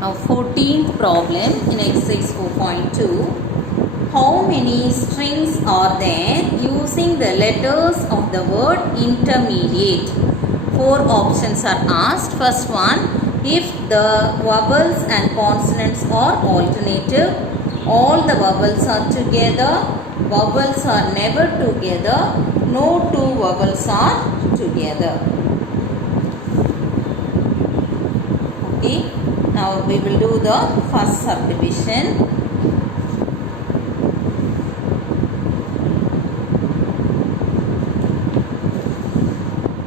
Now 14th problem in exercise 4.2. How many strings are there using the letters of the word intermediate? 4 options are asked. First one, if the vowels and consonants are alternative, all the vowels are together, vowels are never together, no two vowels are together. Okay, now we will do the first subdivision.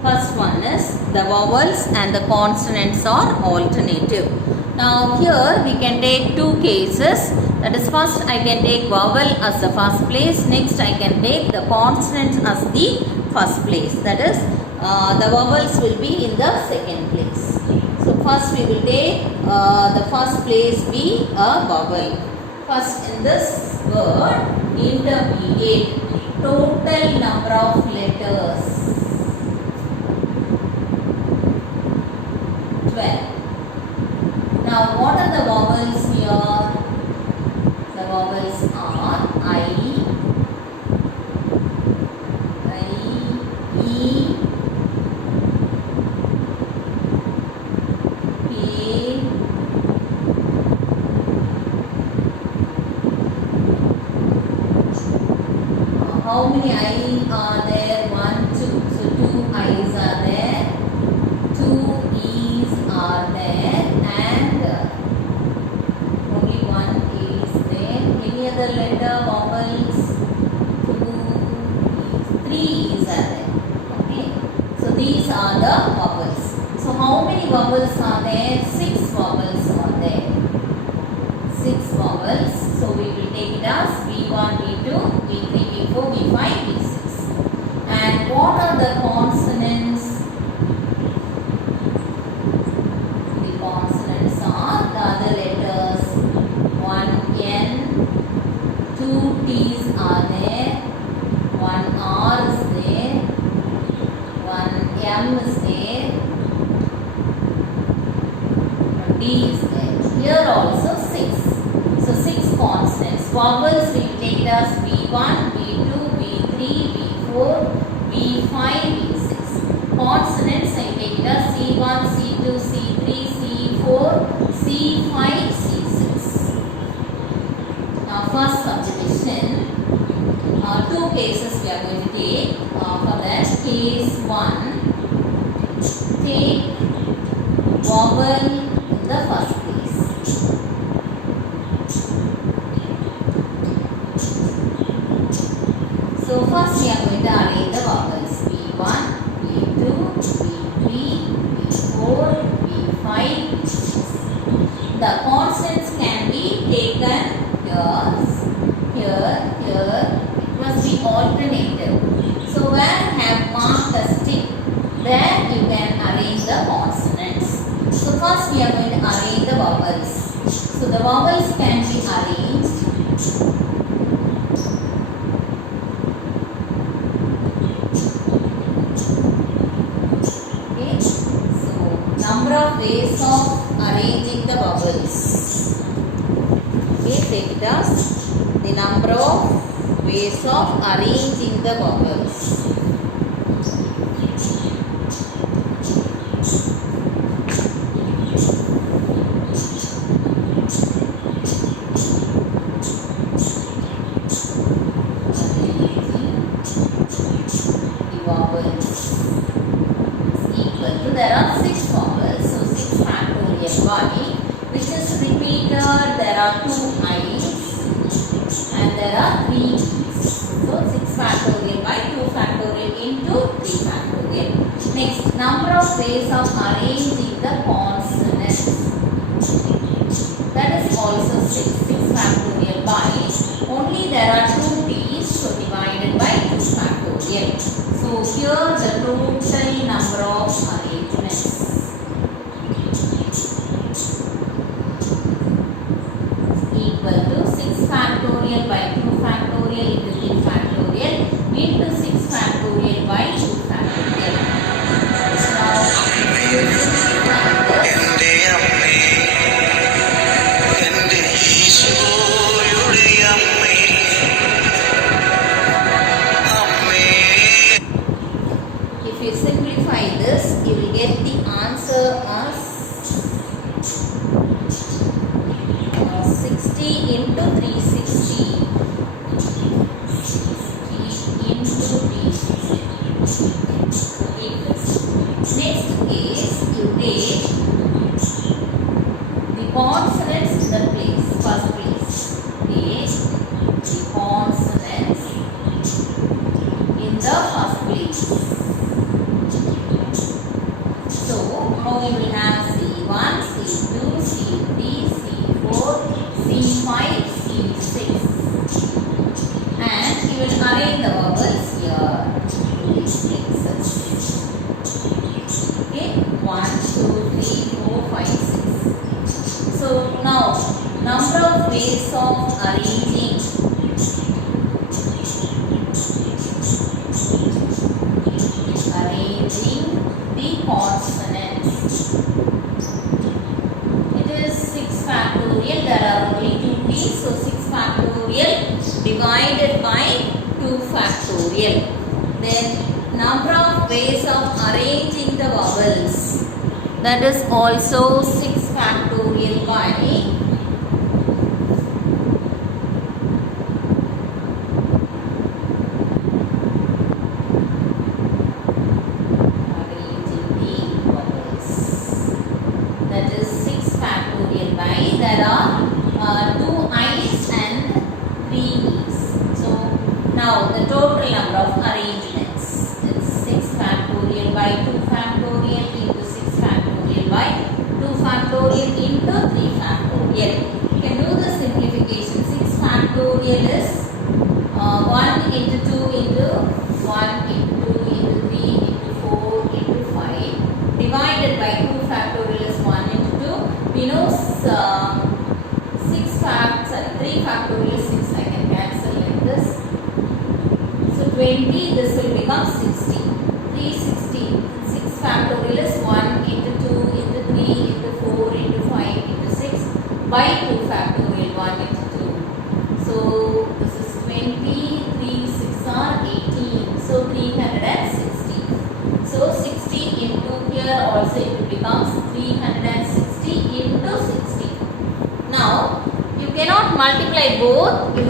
First one is the vowels and the consonants are alternative. Now here we can take two cases. That is, first I can take vowel as the first place. Next I can take the consonants as the first place. That is, the vowels will be in the second place. So first we will take the first place be a vowel. First in this word intermediate, total number of letters 12. Now what are the vowels here? The vowels are I, E, K, how many I are there? 1, 2. So 2 I's are there, 2 E's are there, and only 1 A is there. Any other letter, vowels? 2 E's, 3 E's are there. Okay, so these are the vowels. So how many vowels are there? 6 vowels are there. 6 vowels. So we will take it as V1, V2, V3, V4, V5, V6. And what are the consonants? The consonants are the other letters. 1 N, 2 T's are there, 1 R is there, 1 M is there, 1 D is there. Here also 6. So 6 consonants. Vowels we will take it as V1, V2, V3, V4, V5, V6. Consonants I take it as C1, C2, C3, C4, C5, C6. Now first subdivision, 2 cases we are going to take. For that, case 1, take vowel in the first place. So first we are going to arrange the vowels. V1, V2, V3, V4, V5, V6. The consonants can be taken here, here, here. It must be alternative. So where I have marked a stick, there you can arrange the consonants. So first we are going to arrange the vowels. So the vowels can be arranged. Okay. So number of ways of arranging the vowels. Okay, take it as the number of ways of arranging the vowels. Vowels is equal to, there are 6 vowels, so 6 factorial by, which is repeated, there are 2 I's and there are 3 E's. So 6 factorial by 2 factorial into 3 factorial. Next, number of ways of arranging the consonants. That is also 6 factorial by, only there are 2 T's, so divided by 2 factorial. So here the total number of arrangements equal to 6 factorial by 2 factorial into 3 factorial into 6 factorial by 2 factorial. Now ways of arranging the consonants. It is 6 factorial. There are only 2 p's, so 6 factorial divided by 2 factorial. Then number of ways of arranging the vowels. That is also 6 factorial by there are 2 i's and 3 e's. So now the total number of arrangements is 6 factorial by 2 factorial into 6 factorial by 2 factorial into 3 factorial. You can do the simplification. 6 factorial is 1 into 2 into 1 into 2 into 3 into 4 into 5 divided by 2 factorial is 1 into 2. We know 3 factorial is 6. I can cancel like this. So 20, this will become 60. 360. 6 factorial is 1 into 2 into 3 into 4 into 5 into 6 by 2 factorial 1 into 2. So this is 20. 3 6 are 18. So 360. So 60 into here also it becomes 360 into 60. Now you cannot multiply both. You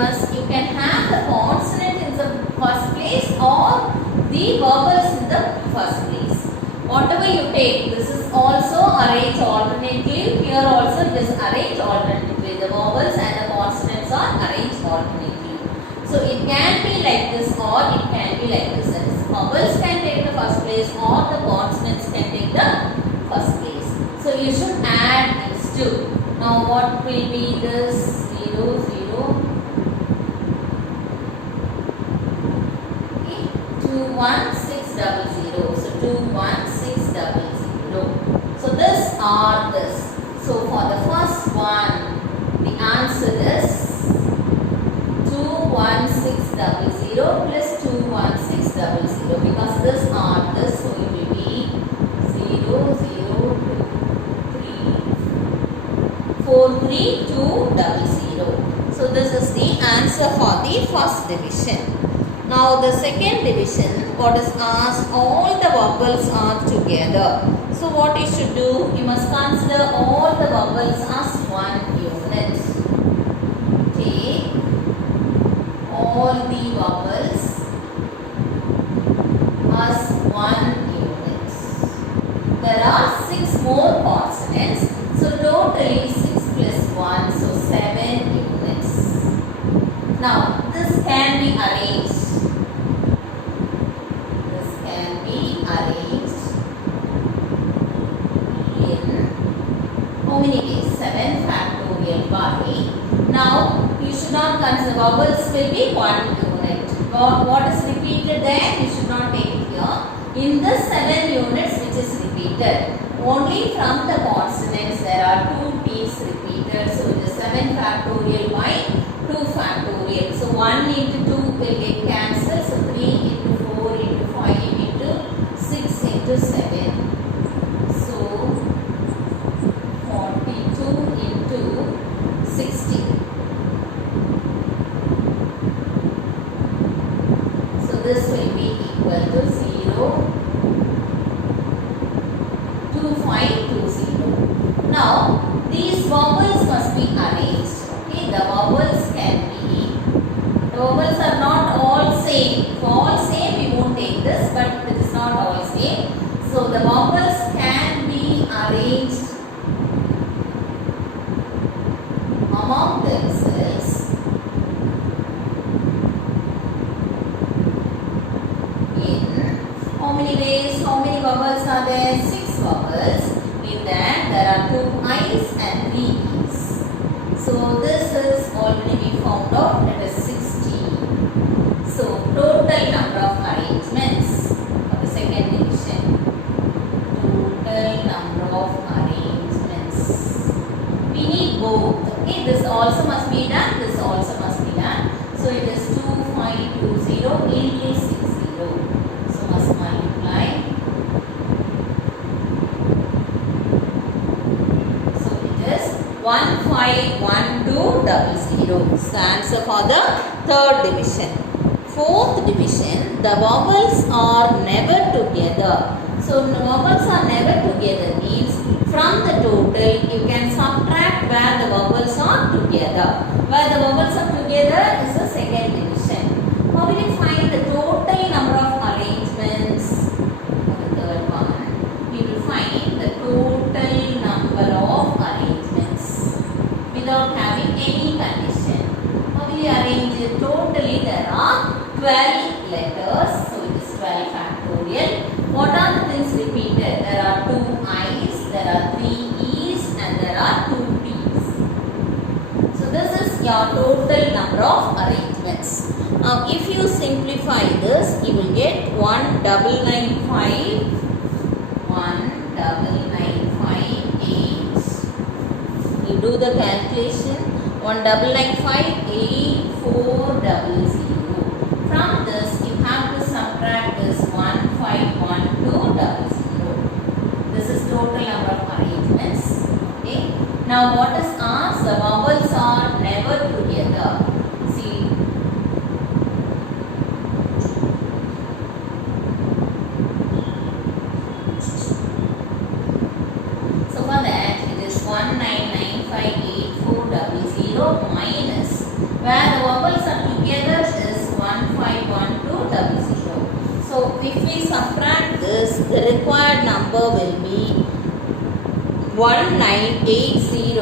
can have the consonant in the first place or the vowels in the first place. Whatever you take, this is also arranged alternatively. Here also it is arranged alternatively. The vowels and the consonants are arranged alternatively. So it can be like this or it can be like this. That is, vowels can take the first place or the consonants can take the first place. So you should add these two. Now what will be this? 0 0 okay. 2 1 6 0 0. So 2 1 6 0 0. So this or this. So for the first one, the answer is 2 1 6 0 0 plus 2 1 6 0 0 because this or this, so it will be 0 0 2 3 4 3 2 0 0. So this is the answer for the first division. Now the second division, what is asked, all the vowels are together. So what you should do, you must consider all the vowels as one unit. Take all the vowels as one unit. There are 6 more consonants. So totally 6 plus 1, so 7 units. Now this can be arranged. This can be arranged in how many ways? 7 factorial by. Now you should not consider vowels will be 1 unit. What is repeated there? You should not take it here. In the 7 units which is repeated, only from the consonants there are 2 p's repeated. So it is 7 factorial by 2 factorial. So 1 into 2 will get cancelled. So 3 into 4 into 5 into 6 into 7. So 42 into 60. So this will be equal to 0 2520. Now these vowels must be arranged. Okay, the vowels are not all same. For all same we won't take this, but it is not all same. So the vowels can be arranged among themselves in how many ways? How many vowels are there? 6 vowels. In that there are 2 i's and 3 e's. So this is already we found out, that is 60. So total number of arrangements for the second division. Total number of arrangements. We need both. Okay, this also must be done. This also must be done. So it is 2520 into 60. So must multiply. So it is 151200. So answer for the third division. Fourth division, the vowels are never together. So vowels are never together means from the total you can subtract where the vowels are together. Where the vowels are together is the second division. How will you find the total number of arrangements? For the third one, we will find the total number of arrangements without having any condition. How will you arrange it? Totally there are 12 letters. So it is 12 factorial. What are the things repeated? There are 2 I's, there are 3 E's and there are 2 P's. So this is your total number of arrangements. Now if you simplify this, you will get 1995, 1995, 8. You do the calculation. 19958400. From this you have to subtract this 151200. This is total number of arrangements. Okay. Now what is asked? The vowels are never together. See. So for that it is 19958400 minus where the vowels are together is 151200. So if we subtract this, the required number will be 1980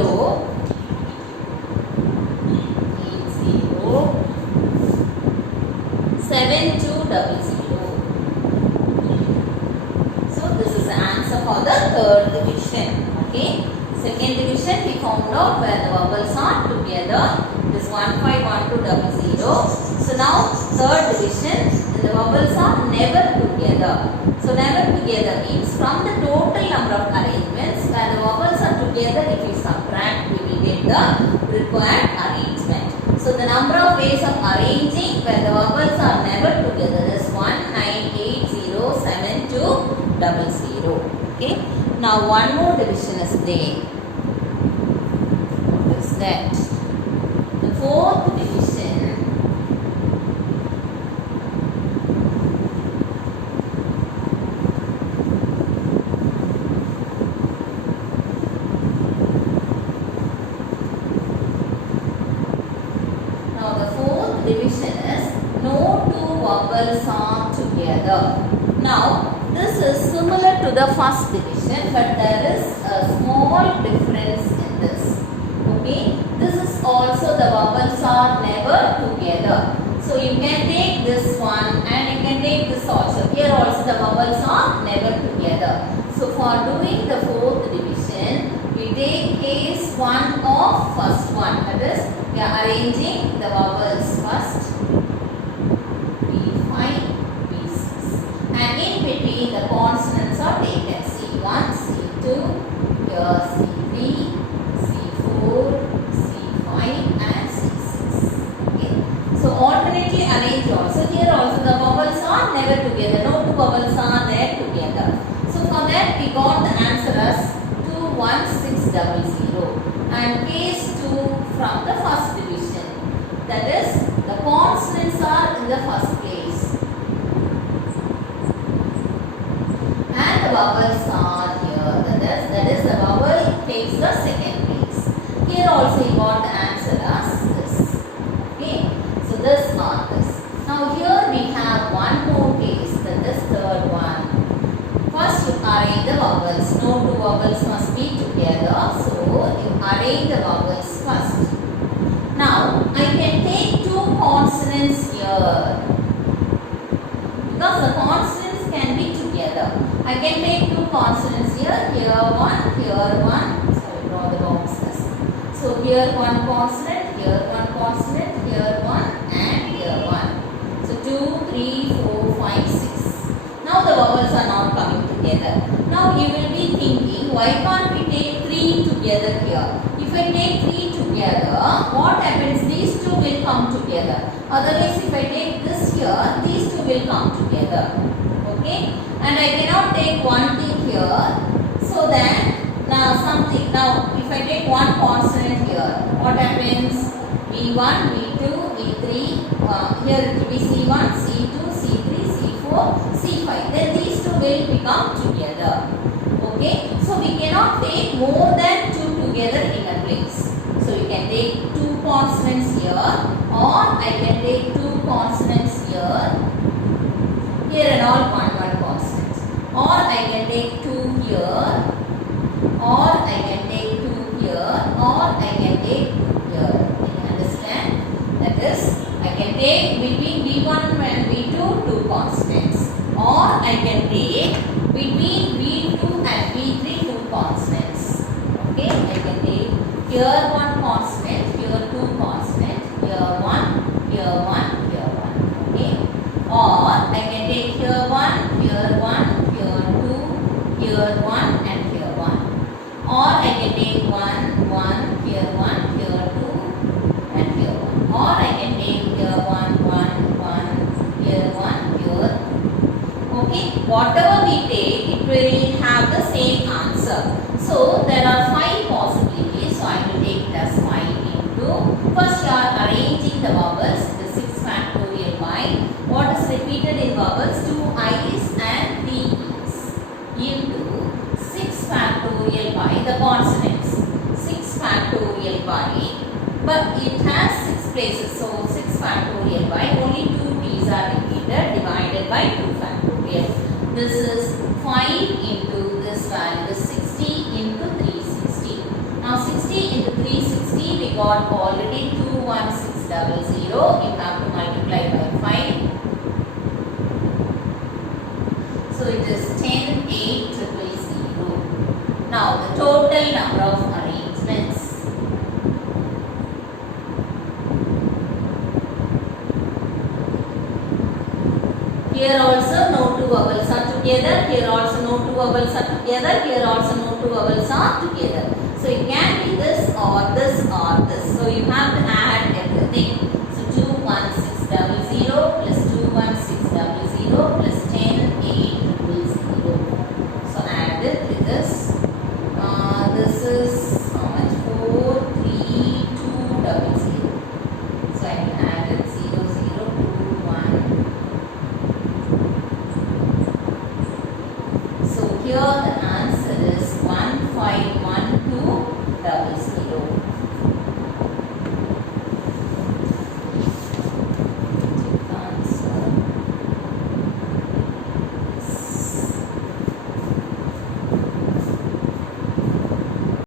7200. So this is the answer for the third division. Okay. Second division we found out where the vowels are together. This 151200. So now third division, the vowels are never together. So never together means from the total number of arrangements where the vowels are together, if we subtract, we will get the required arrangement. So the number of ways of arranging where the vowels are never together is 19807200. Okay. Now one more division is there. What is that? The fourth division. Now the fourth division is no two vowels are together. Now this is similar to the first division, but there is a small difference in this. Okay, this is also the vowels are never together. So you can take this one and you can take this also. Here also the vowels are never together. So for doing the fourth division, we take case 1 of first one. That is, we are arranging the vowels first. B5, B6. And in between the consonants are taken. C1, C2, here C3, C4, C5 and C6. Okay. So alternately arrange also. Here also the vowels are never together. No two vowels are there together. So for that we got the answer as 21600. And case 2 from the first division. That is, the consonants are in the first place. And the vowels are here. That is the vowel takes the second place. Here also you got the answer as this. Okay. So this or this. Now here we have one more case. That is third one. First you arrange the vowels. No two vowels must be together. So you arrange the vowels first. Now I can take two consonants here. Because the consonants can be together. I can take two consonants here. Here one, so I draw the boxes. So here one consonant, here one consonant, here one and here one. So 2, 3, 4, 5, 6. Now the vowels are not coming together. Now you will be thinking, why can't we take 3 3 together here. If I take 3 together, what happens? These two will come together. Otherwise, if I take this here, these two will come together. Okay? And I cannot take one thing here. So that now something. Now, if I take one consonant here, what happens? V1, V2, V3. Here it will be C1, C2, C3, C4, C5. Then these two will become together. Okay, so we cannot take more than two together in a place. So you can take two consonants here, or I can take two consonants here, and all one consonant. Or I can take two here, or I can take two here, or I can take two here. Can you understand? That is, I can take between V1 and V2 two constants, or I can take between V2 and V3 two constants. Okay, I can take here one constant, here two constant, here one, here one, here one. Okay, or I can take here one, here two, here one, and here one. Or I can take one, here two, and here one. Or I can take here one, here one, here. Okay, whatever we take, it will have the same answer. So there are 5 possibilities. So I will take it as 5 into. First, you are arranging the vowels. The 6 factorial by what is repeated in vowels? 2 I's and 3 E's into 6 factorial by the consonants. 6 factorial by, but it has 6 places. So 6 factorial by only 2 T's are repeated, divided by 2 factorial. This is 5 into this value, the 60 into 360. Now 60 into 360 we got already 21600. You have to multiply by 5. So it is 10,8,000. Now the total number of arrangements. Here also no two vowels are together. Here also no two vowels are together. Here also no two vowels are together. So it can be this or this or this. So you have to add everything. So 21600 plus 21600 plus 10,8,000. So add it with this. This is how much? 43200. So I can add it 0021. So here the answer is 151200.